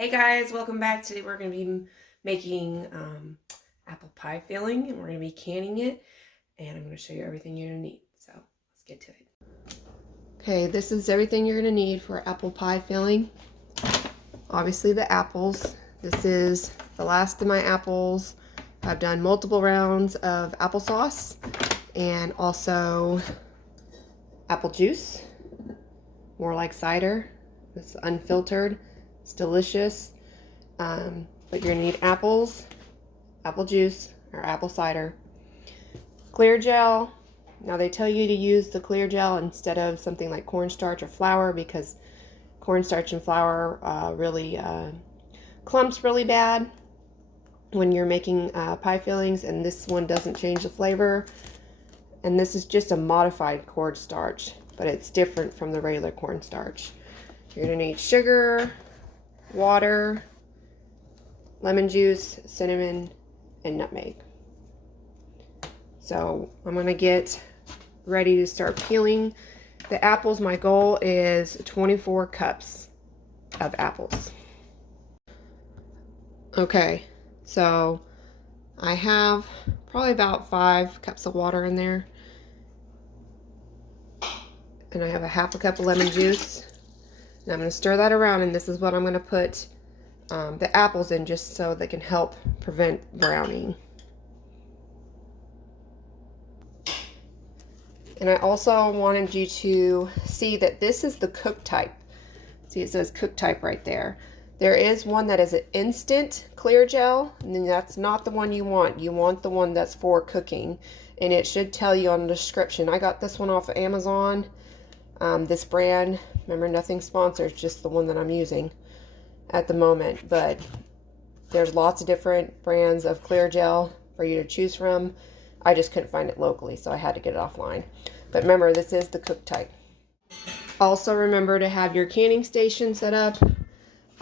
Hey guys, welcome back. Today we're going to be making apple pie filling, and we're going to be canning it, and I'm going to show you everything you're going to need. So let's get to it. Okay, this is everything you're going to need for apple pie filling. Obviously the apples. This is the last of my apples. I've done multiple rounds of applesauce and also apple juice, more like cider. It's unfiltered. It's delicious, but you're gonna need apples, apple juice, or apple cider. Clear gel. Now they tell you to use the clear gel instead of something like cornstarch or flour because cornstarch and flour really clumps really bad when you're making pie fillings, and this one doesn't change the flavor. And this is just a modified cornstarch, but it's different from the regular cornstarch. You're gonna need sugar, water, lemon juice, cinnamon, and nutmeg. So I'm gonna get ready to start peeling the apples. My goal is 24 cups of apples. Okay, so I have probably about 5 cups of water in there, and I have a half a cup of lemon juice. And I'm going to stir that around, and this is what I'm going to put the apples in, just so they can help prevent browning. And I also wanted you to see that this is the cook type. See, it says cook type right there. There is one that is an instant clear gel, and then that's not the one you want. You want the one that's for cooking, and it should tell you on the description. I got this one off of Amazon. This brand, remember, nothing sponsored, just the one that I'm using at the moment, but there's lots of different brands of clear gel for you to choose from. I just couldn't find it locally, so I had to get it offline. But remember, this is the cook type. Also remember to have your canning station set up.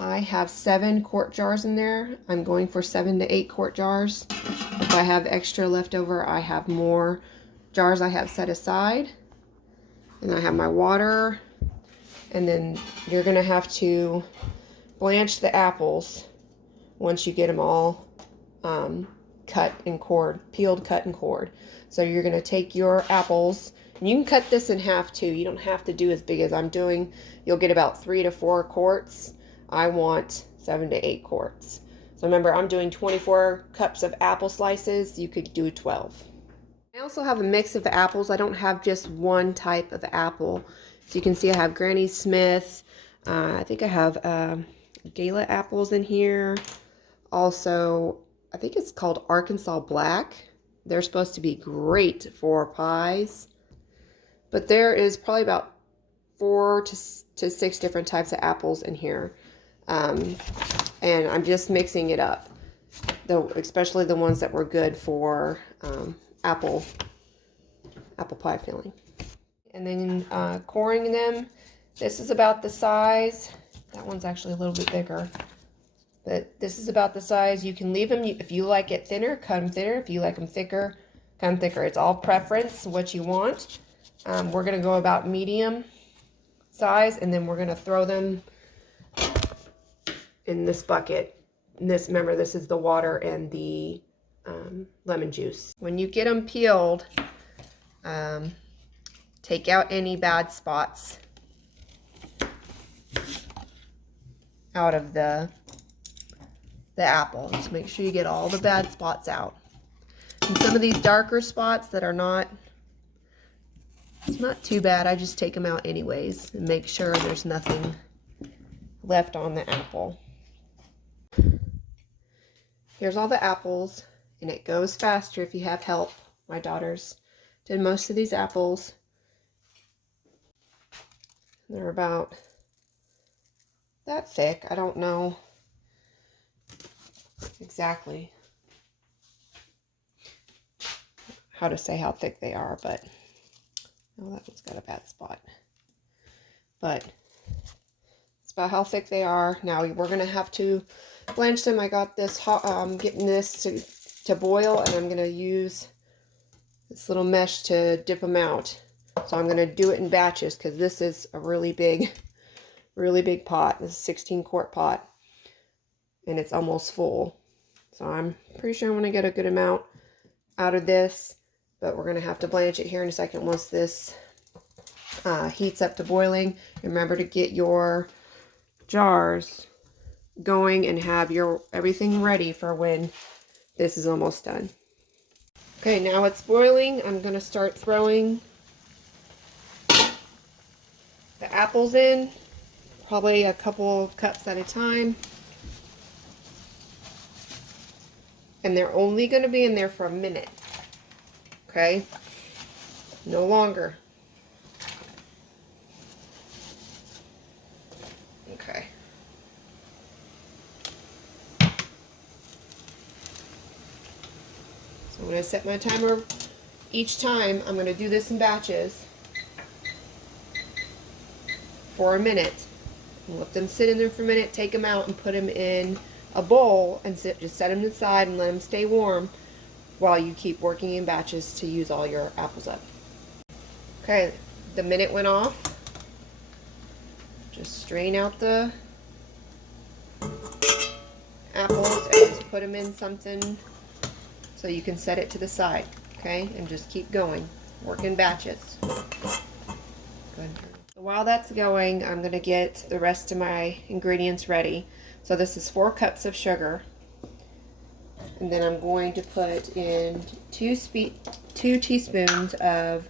I have 7 quart jars in there. I'm going for 7 to 8 quart jars. If I have extra left over, I have more jars I have set aside. And I have my water, and then you're gonna have to blanch the apples once you get them all cut and cored, peeled, cut, and cored. So you're gonna take your apples, and you can cut this in half too. You don't have to do as big as I'm doing. You'll get about 3 to 4 quarts. I want 7 to 8 quarts. So remember, I'm doing 24 cups of apple slices. You could do 12. I also have a mix of apples. I don't have just one type of apple. So you can see I have Granny Smith. I think I have Gala apples in here. Also, I think it's called Arkansas Black. They're supposed to be great for pies. But there is probably about 4 to 6 different types of apples in here. And I'm just mixing it up, especially the ones that were good for apple pie filling. And then coring them. This is about the size. That one's actually a little bit bigger, but this is about the size. You can leave them, if you like it thinner, cut them thinner. If you like them thicker, cut them thicker. It's all preference, what you want. We're gonna go about medium size, and then we're gonna throw them in this bucket. And this, remember, this is the water and the lemon juice. When you get them peeled, take out any bad spots out of the apple. Just make sure you get all the bad spots out. And some of these darker spots that are not, it's not too bad. I just take them out anyways and make sure there's nothing left on the apple. Here's all the apples, and it goes faster if you have help. My daughters did most of these apples. They're about that thick. I don't know exactly how to say how thick they are, but oh, that one's got a bad spot. But it's about how thick they are. Now we're gonna have to blanch them. I got this hot, getting this to boil, and I'm gonna use this little mesh to dip them out. So I'm gonna do it in batches because this is a really big pot. This is a 16 quart pot. and it's almost full. So I'm pretty sure I'm going to get a good amount out of this, but we're going to have to blanch it here in a second once this heats up to boiling. Remember to get your jars going and have your everything ready for when this is almost done. Okay, now it's boiling. I'm going to start throwing the apples in, probably a couple of cups at a time. And they're only going to be in there for a minute. Okay? No longer. Okay. So I'm going to set my timer each time. I'm going to do this in batches for a minute. And let them sit in there for a minute, take them out and put them in a bowl and just set them aside and let them stay warm while you keep working in batches to use all your apples up. Okay, the minute went off. Just strain out the apples and just put them in something so you can set it to the side, okay? And just keep going, work in batches. Go ahead. So while that's going, I'm gonna get the rest of my ingredients ready. So this is 4 cups of sugar. And then I'm going to put in 2 teaspoons of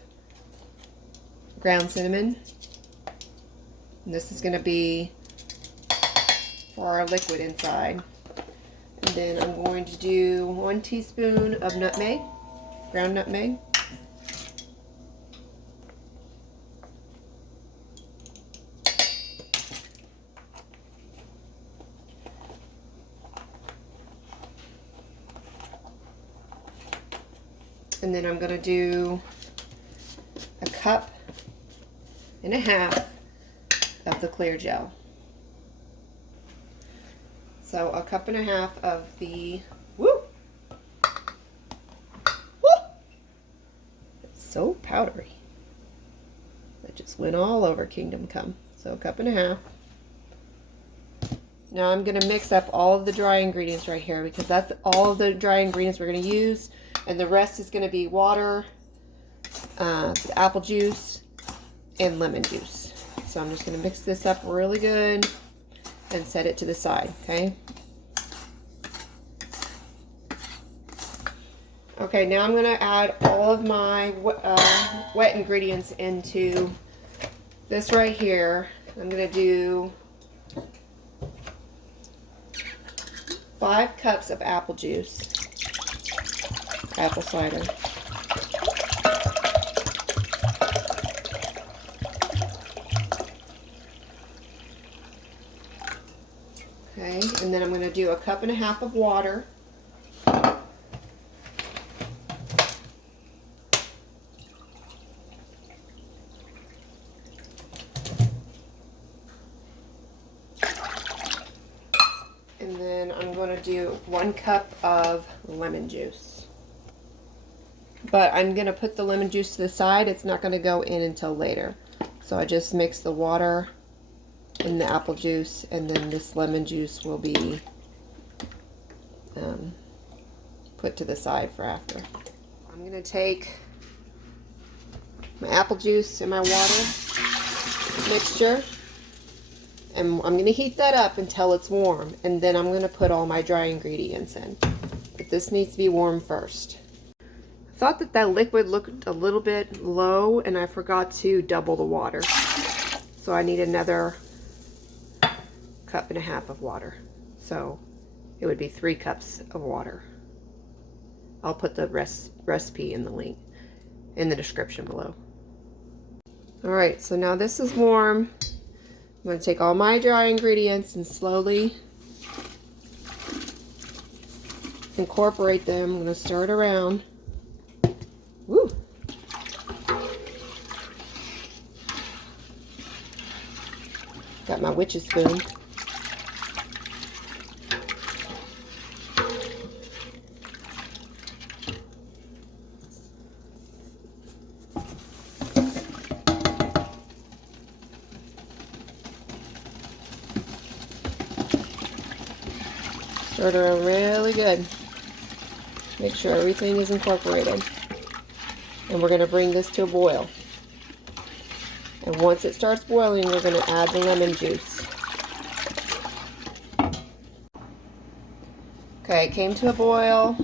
ground cinnamon. And this is going to be for our liquid inside. And then I'm going to do 1 teaspoon of nutmeg, ground nutmeg. And then I'm going to do 1.5 cups of the clear gel. So 1.5 cups of the, it's so powdery. That just went all over Kingdom Come. So 1.5 cups. Now I'm going to mix up all of the dry ingredients right here because that's all of the dry ingredients we're going to use. And the rest is going to be water, apple juice, and lemon juice. So I'm just going to mix this up really good and set it to the side, okay? Okay, now I'm going to add all of my wet ingredients into this right here. I'm going to do 5 cups of apple juice. Apple cider. Okay, and then I'm going to do 1.5 cups of water. And then I'm going to do 1 cup of lemon juice. But I'm going to put the lemon juice to the side. It's not going to go in until later. So I just mix the water and the apple juice, and then this lemon juice will be put to the side for after. I'm going to take my apple juice and my water mixture, and I'm going to heat that up until it's warm, and then I'm going to put all my dry ingredients in. But this needs to be warm first. I thought that liquid looked a little bit low, and I forgot to double the water. So I need another 1.5 cups of water. So it would be 3 cups of water. I'll put the recipe in the link in the description below. Alright, so now this is warm. I'm going to take all my dry ingredients and slowly incorporate them. I'm going to stir it around. Woo! Got my witch's spoon. Stir it around really good. Make sure everything is incorporated. And we're going to bring this to a boil. And once it starts boiling, we're going to add the lemon juice. Okay, it came to a boil.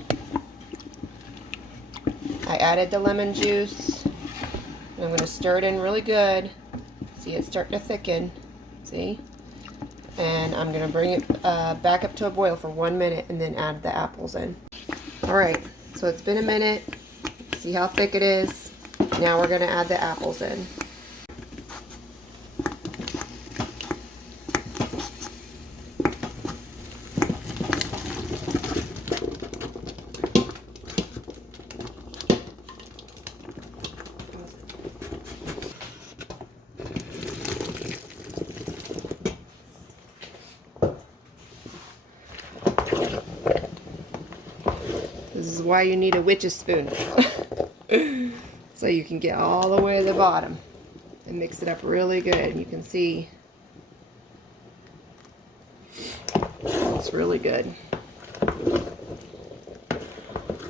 I added the lemon juice. And I'm going to stir it in really good. See, it's starting to thicken. See? And I'm going to bring it back up to a boil for 1 minute and then add the apples in. Alright, so it's been a minute. See how thick it is? Now we're going to add the apples in. This is why you need a witch's spoon. So you can get all the way to the bottom and mix it up really good. You can see it's really good.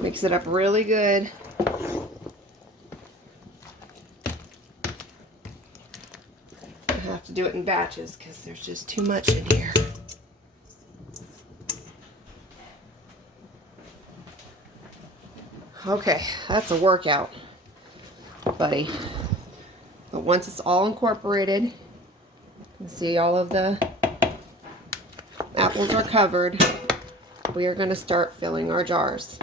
Mix it up really good. I have to do it in batches because there's just too much in here. Okay, that's a workout, buddy. But once it's all incorporated, you can see all of the apples are covered. We are going to start filling our jars.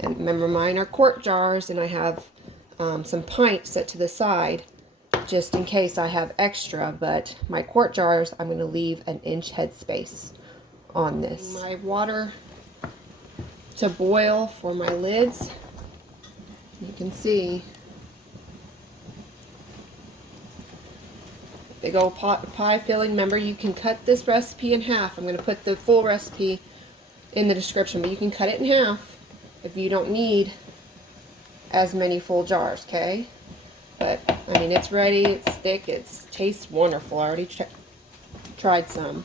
And remember, mine are quart jars, and I have some pints set to the side just in case I have extra. But my quart jars, I'm going to leave an inch head space on this. My water to boil for my lids. You can see big old pie filling. Remember, you can cut this recipe in half. I'm going to put the full recipe in the description, but you can cut it in half if you don't need as many full jars, okay? But I mean, it's ready, it's thick, it tastes wonderful. I already tried some,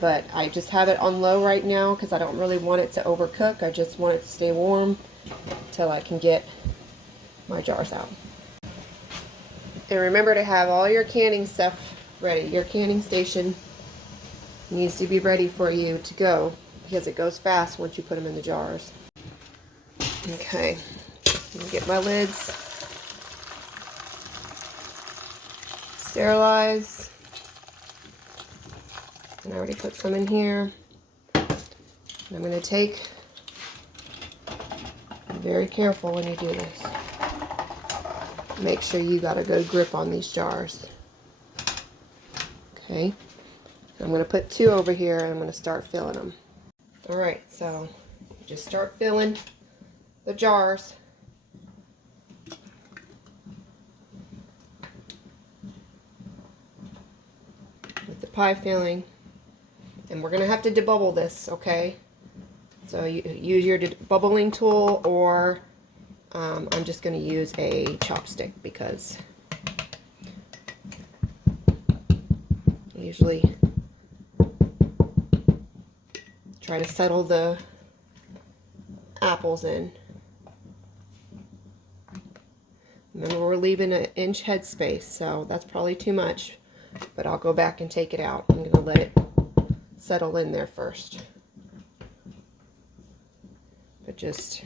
but I just have it on low right now because I don't really want it to overcook. I just want it to stay warm until I can get my jars out. And remember to have all your canning stuff ready. Your canning station needs to be ready for you to go because it goes fast once you put them in the jars. Okay, get my lids sterilized. And I already put some in here. And I'm going to be very careful when you do this. Make sure you got a good grip on these jars. Okay, I'm going to put 2 over here and I'm going to start filling them. Alright, so just start filling the jars. With the pie filling. And we're going to have to debubble this, okay? So you use your bubbling tool, or I'm just going to use a chopstick because I usually try to settle the apples in. Remember, we're leaving an inch head space, so that's probably too much, but I'll go back and take it out. I'm going to let it settle in there first. But just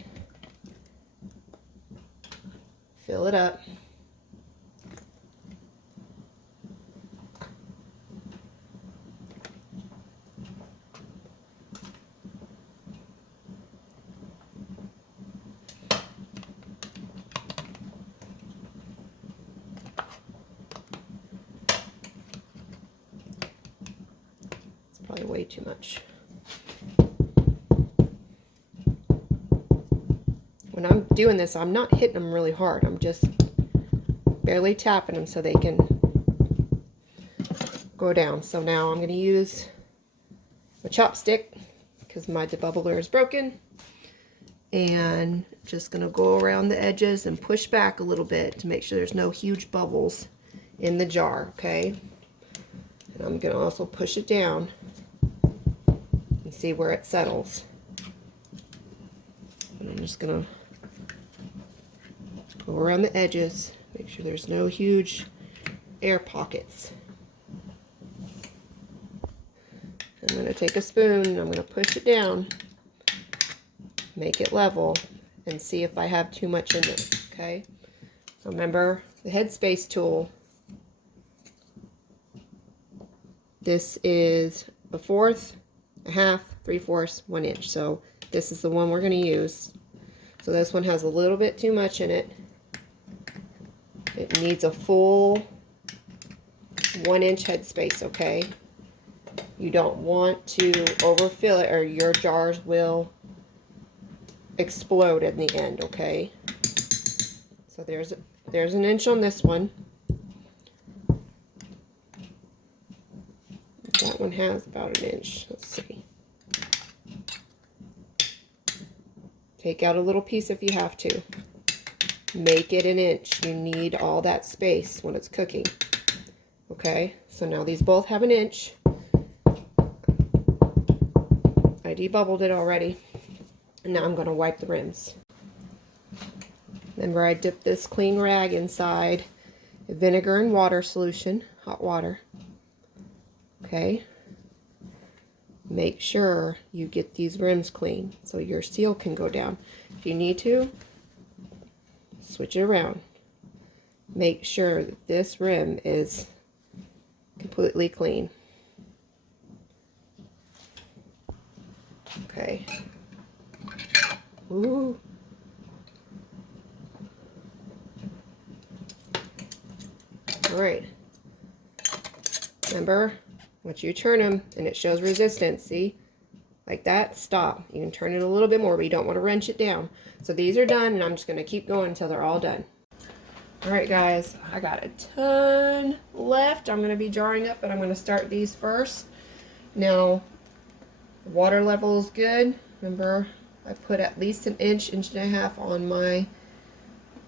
fill it up. It's probably way too much. When I'm doing this, I'm not hitting them really hard. I'm just barely tapping them so they can go down. So now I'm going to use a chopstick because my debubbler is broken. And just going to go around the edges and push back a little bit to make sure there's no huge bubbles in the jar, okay? And I'm going to also push it down and see where it settles. And I'm just gonna go around the edges, make sure there's no huge air pockets. I'm gonna take a spoon and I'm gonna push it down, make it level, and see if I have too much in it, okay? So remember the headspace tool. This is 1/4, 1/2, 3/4, 1 inch. So this is the one we're going to use. So this one has a little bit too much in it. It needs a full 1 inch headspace, okay? You don't want to overfill it or your jars will explode in the end, okay? So there's an inch on this one. That one has about an inch. Let's see. Take out a little piece if you have to. Make it an inch. You need all that space when it's cooking. Okay, so now these both have an inch. I debubbled it already. And now I'm going to wipe the rims. Remember, I dipped this clean rag inside vinegar and water solution, hot water. Okay, make sure you get these rims clean so your seal can go down. If you need to, switch it around. Make sure that this rim is completely clean. Okay. Ooh. All right. Remember, once you turn them and it shows resistance, see, like that, stop. You can turn it a little bit more, but you don't want to wrench it down. So these are done, and I'm just going to keep going until they're all done. All right, guys, I got a ton left. I'm going to be jarring up, but I'm going to start these first. Now, the water level is good. Remember, I put at least an inch, inch and a half on my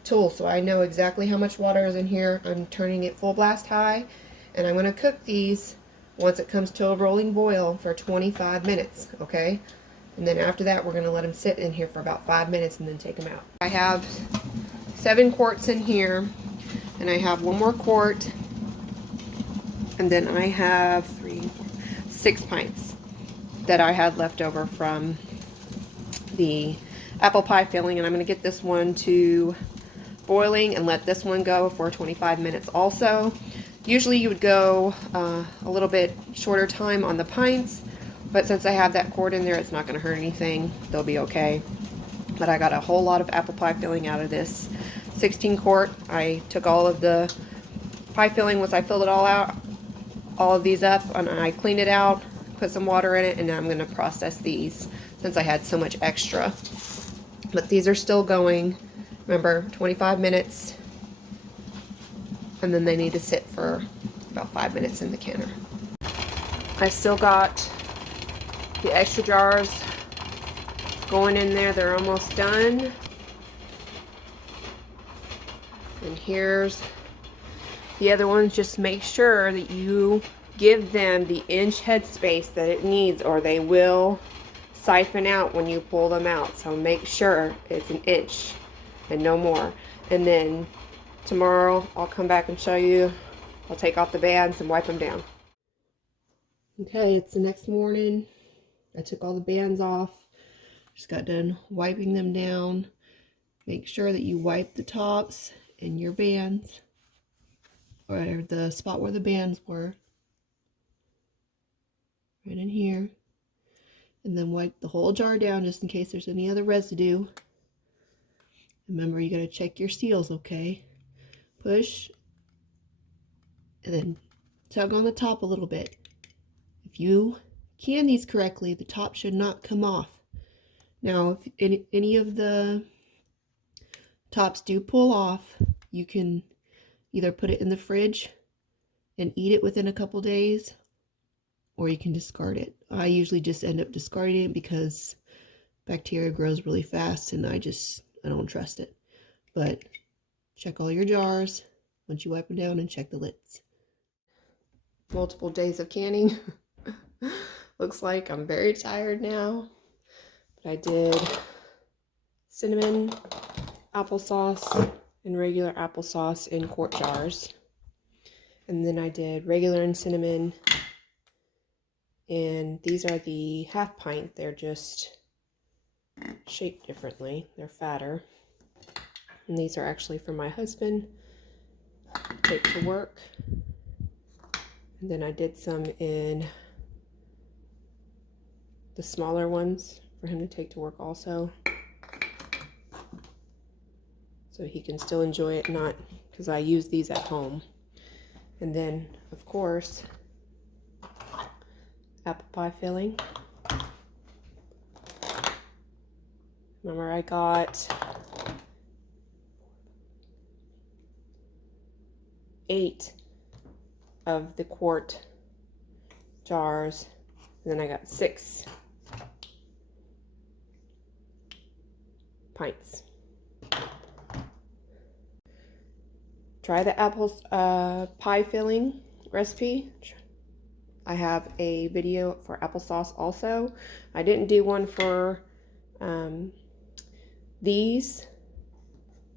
tool, so I know exactly how much water is in here. I'm turning it full blast high. And I'm going to cook these once it comes to a rolling boil for 25 minutes, okay? And then after that, we're going to let them sit in here for about 5 minutes and then take them out. I have 7 quarts in here, and I have 1 more quart, and then I have 6 pints that I had left over from the apple pie filling, and I'm going to get this one to boiling and let this one go for 25 minutes also. Usually you would go a little bit shorter time on the pints, but since I have that quart in there, it's not going to hurt anything. They'll be okay. But I got a whole lot of apple pie filling out of this 16 quart. I took all of the pie filling once I filled it all out, all of these up, and I cleaned it out, put some water in it, and now I'm going to process these since I had so much extra. But these are still going. Remember, 25 minutes. And then they need to sit for about 5 minutes in the canner. I still got the extra jars going in there. They're almost done. And here's the other ones. Just make sure that you give them the inch headspace that it needs, or they will siphon out when you pull them out. So make sure it's an inch and no more. And then tomorrow I'll come back and show you. I'll take off the bands and wipe them down. Okay, it's the next morning. I took all the bands off. Just got done wiping them down. Make sure that you wipe the tops and your bands, or the spot where the bands were, right in here. And then wipe the whole jar down just in case there's any other residue. Remember, you gotta check your seals, okay? Push, and then tug on the top a little bit. If you can these correctly, the top should not come off. Now, if any of the tops do pull off, you can either put it in the fridge and eat it within a couple days, or you can discard it. I usually just end up discarding it because bacteria grows really fast and I don't trust it. But check all your jars once you wipe them down and check the lids. Multiple days of canning. looks like. I'm very tired now. But I did cinnamon applesauce and regular applesauce in quart jars. And then I did regular and cinnamon. And these are the half pint. They're just shaped differently. They're fatter. And these are actually for my husband to take to work. And then I did some in the smaller ones for him to take to work also. So he can still enjoy it, not because I use these at home. And then, of course, apple pie filling. Remember, I got 8 of the quart jars, and then I got 6 pints. Try the apples pie filling recipe. I have a video for applesauce also. I didn't do one for these,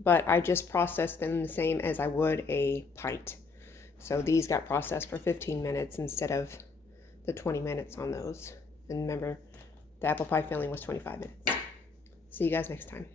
but I just processed them the same as I would a pint. So these got processed for 15 minutes instead of the 20 minutes on those. And remember, the apple pie filling was 25 minutes. See you guys next time.